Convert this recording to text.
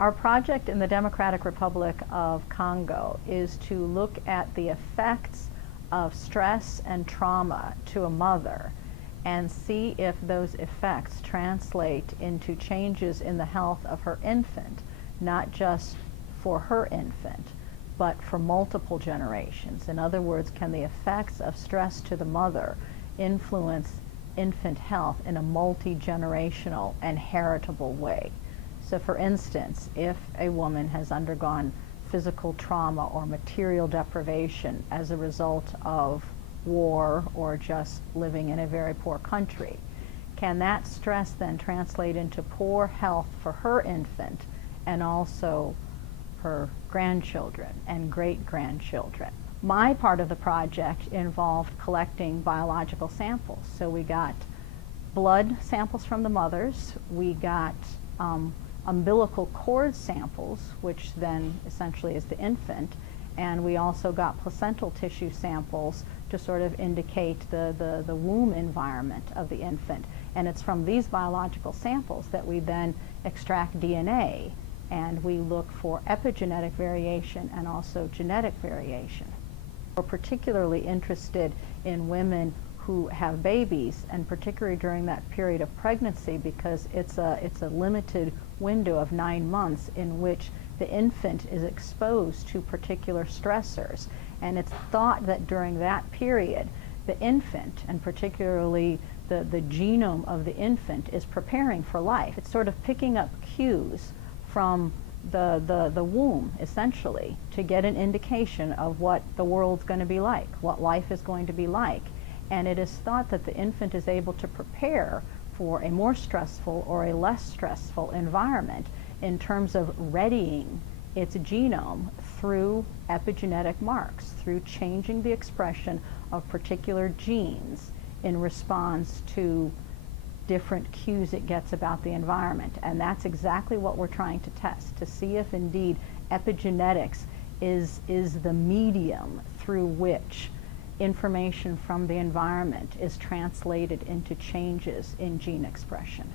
Our project in the Democratic Republic of Congo is to look at the effects of stress and trauma to a mother and see if those effects translate into changes in the health of her infant, not just for her infant, but for multiple generations. In other words, can the effects of stress to the mother influence infant health in a multi-generational and heritable way? So for instance, if a woman has undergone physical trauma or material deprivation as a result of war or just living in a very poor country, can that stress then translate into poor health for her infant and also her grandchildren and great-grandchildren? My part of the project involved collecting biological samples. So we got blood samples from the mothers, we got umbilical cord samples, which then essentially is the infant, and we also got placental tissue samples to sort of indicate the womb environment of the infant. And it's from these biological samples that we then extract DNA, and we look for epigenetic variation and also genetic variation. We're particularly interested in women who have babies, and particularly during that period of pregnancy, because it's a limited window of 9 months in which the infant is exposed to particular stressors. And it's thought that during that period, the infant, and particularly the genome of the infant, is preparing for life. It's sort of picking up cues from the womb, essentially, to get an indication of what the world's going to be like, what life is going to be like. And it is thought that the infant is able to prepare for a more stressful or a less stressful environment in terms of readying its genome through epigenetic marks, through changing the expression of particular genes in response to different cues it gets about the environment. And that's exactly what we're trying to test, to see if indeed epigenetics is the medium through which information from the environment is translated into changes in gene expression.